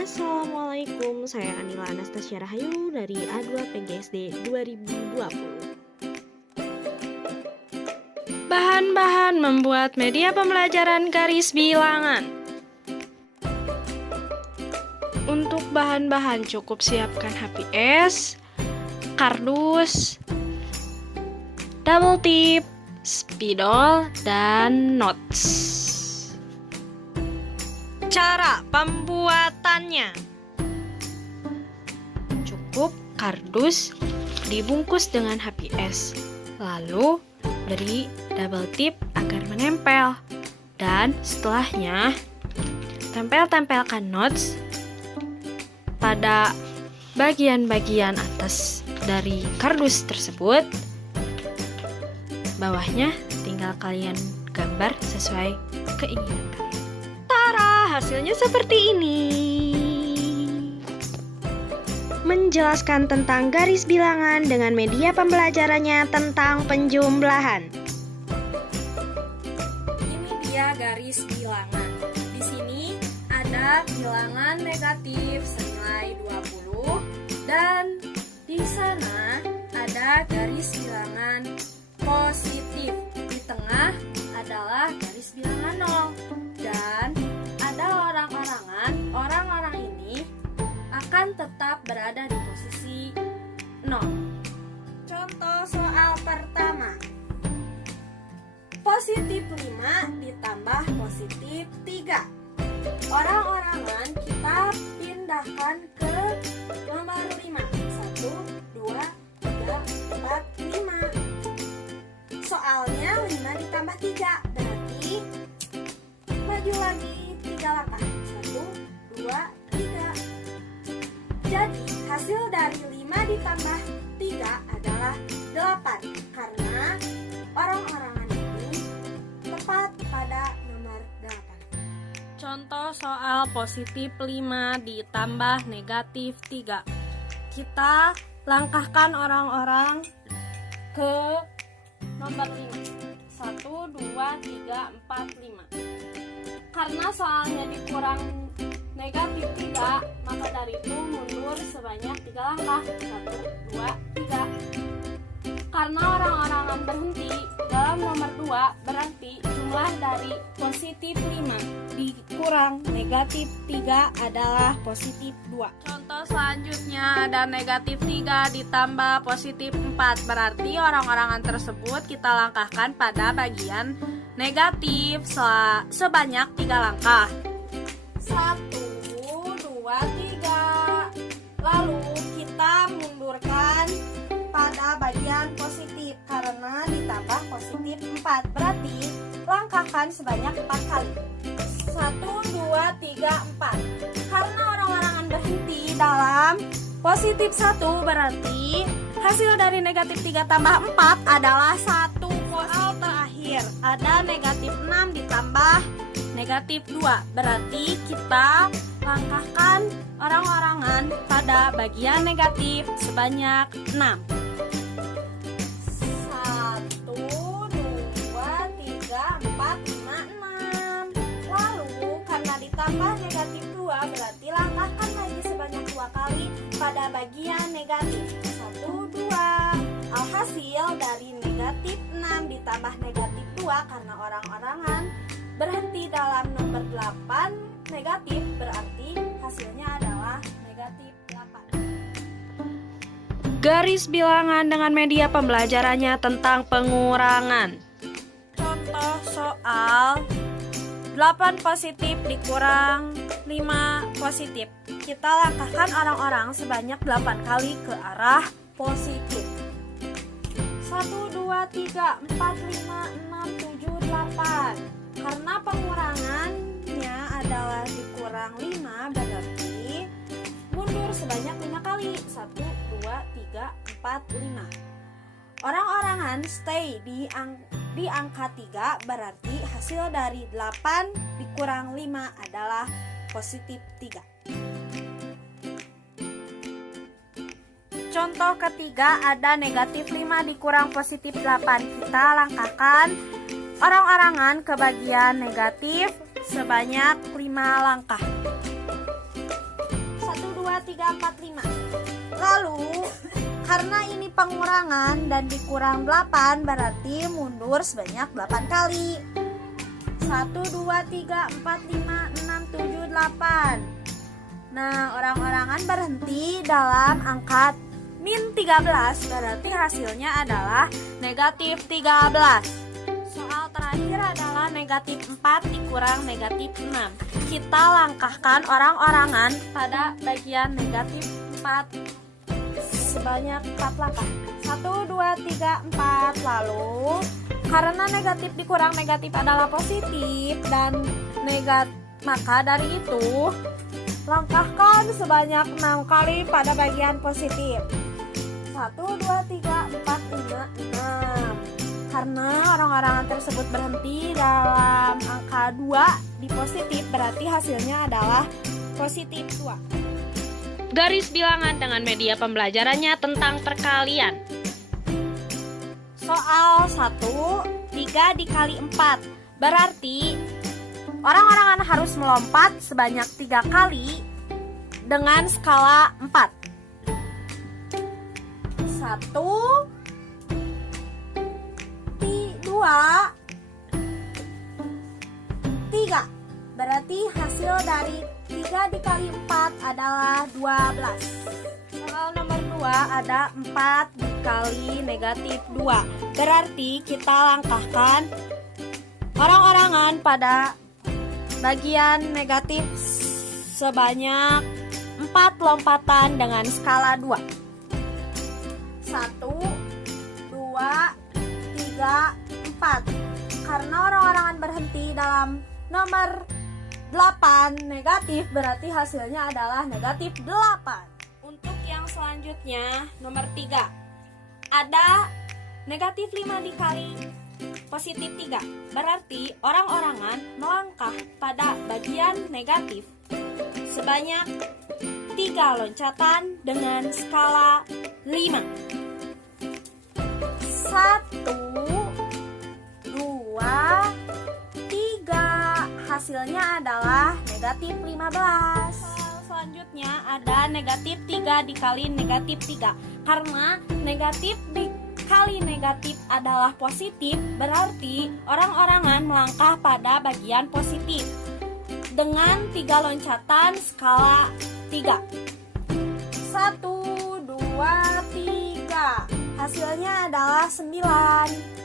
Assalamualaikum, saya Anila Anastasia Rahayu dari A2 PGSD 2020. Bahan-bahan membuat media pembelajaran garis bilangan. Untuk bahan-bahan cukup siapkan HPS, kardus, double tip, spidol, dan notes. Cara pembuatannya: cukup kardus dibungkus dengan HPS, lalu beri double tip agar menempel, dan setelahnya tempelkan notes pada bagian-bagian atas dari kardus tersebut. Bawahnya tinggal kalian gambar sesuai keinginan kalian. Tara, hasilnya seperti ini. Menjelaskan tentang garis bilangan dengan media pembelajarannya tentang penjumlahan. Ini dia garis bilangan. Di sini ada bilangan negatif senilai 20 dan di sana ada garis bilangan positif. Di tengah adalah garis bilangan 0 dan ada orang-orang ini akan tetap berada di posisi 0. Contoh soal pertama. Positif 5 ditambah positif 3. Orang-orangan kita pindahkan ke nomor 5. 1, 2, 3, 4, 5. Soalnya 5 ditambah 3 berarti maju lagi 3 langkah. 1, 2, 3. Jadi hasil dari 5 ditambah 3 adalah 8 karena orang-orangan ini tepat pada nomor 8. Contoh soal positif 5 ditambah negatif 3. Kita langkahkan orang-orang ke nomor 5. 1, 2, 3, 4, 5. Karena soalnya dikurang negatif 3, maka dari itu mundur sebanyak 3 langkah. 1, 2, 3. Karena orang-orangan berhenti dalam nomor 2, berarti jumlah dari positif 5 dikurang negatif 3 adalah positif 2. Contoh selanjutnya ada negatif 3 ditambah positif 4, berarti orang-orangan tersebut kita langkahkan pada bagian negatif sebanyak 3 langkah. 1, 2, 3. Lalu kita mundurkan pada bagian positif karena ditambah positif 4. Berarti langkahkan sebanyak 4 kali. 1, 2, 3, 4. Karena orang-orangan berhenti dalam positif 1, berarti hasil dari negatif 3 tambah 4 adalah 1. Soal terakhir ada negatif 6 ditambah negatif 2, berarti kita langkahkan orang-orangan pada bagian negatif sebanyak 6. 1, 2, 3, 4, 5, 6. Lalu karena ditambah negatif 2, berarti langkahkan lagi sebanyak 2 kali pada bagian negatif. 1, 2. Alhasil dari negatif 6 ditambah negatif 2 karena orang-orangan berhenti dalam nomor 8 negatif, berarti hasilnya adalah negatif 8. Garis bilangan dengan media pembelajarannya tentang pengurangan. Contoh soal 8 positif dikurang 5 positif. Kita langkahkan orang-orang sebanyak 8 kali ke arah positif. 1, 2, 3, 4, 5, 6, 7, 8. Karena pengurangannya adalah dikurang 5, berarti mundur sebanyak 5 kali. 1, 2, 3, 4, 5. Orang-orangan stay di angka 3, berarti hasil dari 8 dikurang 5 adalah positif 3. Contoh ketiga ada negatif 5 dikurang positif 8. Kita langkahkan orang-orangan ke bagian negatif sebanyak 5 langkah. 3, 4, 5. Lalu karena ini pengurangan dan dikurang 8 berarti mundur sebanyak 8 kali. 1, 2, 3, 4, 5, 6, 7, 8. Nah, orang-orangan berhenti dalam angka min 13, berarti hasilnya adalah negatif 13. Soal terakhir adalah negatif 4 dikurang negatif 6. Kita langkahkan orang-orangan pada bagian negatif 4 sebanyak 4 langkah. 1, 2, 3, 4. Lalu karena negatif dikurang negatif adalah positif dan maka dari itu langkahkan sebanyak 6 kali pada bagian positif. 1, 2, 3, 4, 5, 6. Karena orang-orangan tersebut berhenti dalam angka 2 di positif, berarti hasilnya adalah positif 2. Garis bilangan dengan media pembelajarannya tentang perkalian. Soal 1, 3 dikali 4. Berarti orang-orangan harus melompat sebanyak 3 kali dengan skala 4. 1, 2, 3. Berarti hasil dari 3 dikali 4 adalah 12. Soal nomor 2 ada 4 dikali negatif 2. Berarti kita langkahkan orang-orangan pada bagian negatif sebanyak 4 lompatan dengan skala 2. 1, 2, 3, 4. Karena orang-orangan berhenti dalam nomor 8 negatif, berarti hasilnya adalah negatif 8. Untuk yang selanjutnya nomor 3 ada negatif 5 dikali positif 3. Berarti orang-orangan melangkah pada bagian negatif sebanyak 3 loncatan dengan skala 5. 1, 2, 3. Hasilnya adalah negatif 15. Selanjutnya ada negatif 3 dikali negatif 3. Karena negatif dikali negatif adalah positif, berarti orang-orangan melangkah pada bagian positif dengan 3 loncatan skala 3. 1, 2, 3. Hasilnya adalah 9.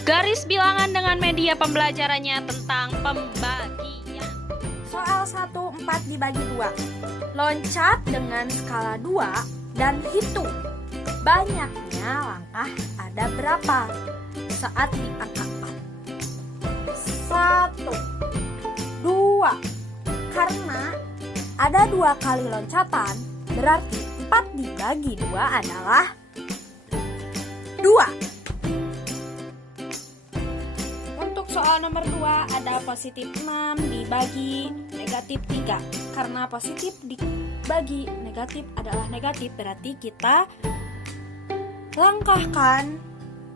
Garis bilangan dengan media pembelajarannya tentang pembagian. Soal 1, 4 dibagi 2. Loncat dengan skala 2 dan hitung banyaknya langkah ada berapa saat di angka 4. 1, 2. Karena ada 2 kali loncatan, berarti 4 dibagi 2 adalah 2. Soal nomor 2 ada positif 6 dibagi negatif 3. Karena positif dibagi negatif adalah negatif, berarti kita langkahkan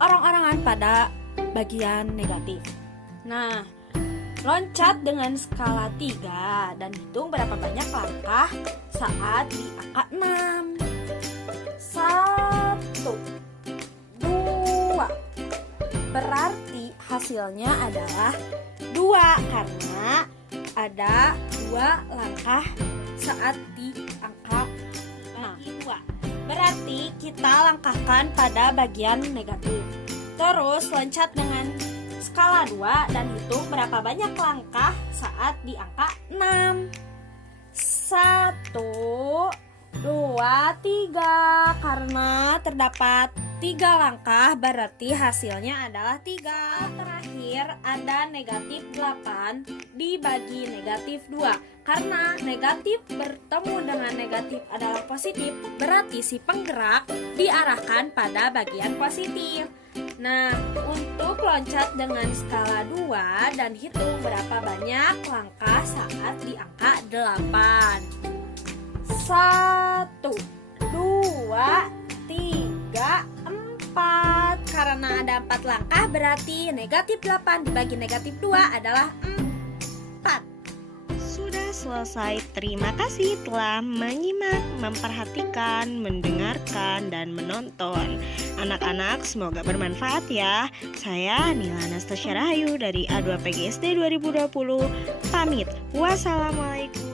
orang-orangan pada bagian negatif. Nah, loncat dengan skala 3 dan hitung berapa banyak langkah saat di angka 6. 1, 2. Berarti hasilnya adalah 2 karena ada 2 langkah saat di angka 2. Berarti kita langkahkan pada bagian negatif. Terus loncat dengan skala 2 dan hitung berapa banyak langkah saat di angka 6. 1, 2, 3. Karena terdapat 3 langkah, berarti hasilnya adalah 3. Terakhir ada negatif 8 dibagi negatif 2. Karena negatif bertemu dengan negatif adalah positif, berarti si penggerak diarahkan pada bagian positif. Nah, untuk loncat dengan skala 2 dan hitung berapa banyak langkah saat di angka 8. 1, 2, 3, 4. 4. Karena ada 4 langkah berarti negatif 8 dibagi negatif 2 adalah 4. Sudah selesai. Terima kasih telah menyimak, memperhatikan, mendengarkan, dan menonton. Anak-anak, semoga bermanfaat ya. Saya Nila Anastasia Rahayu dari A2 PGSD 2020. Pamit. Wassalamualaikum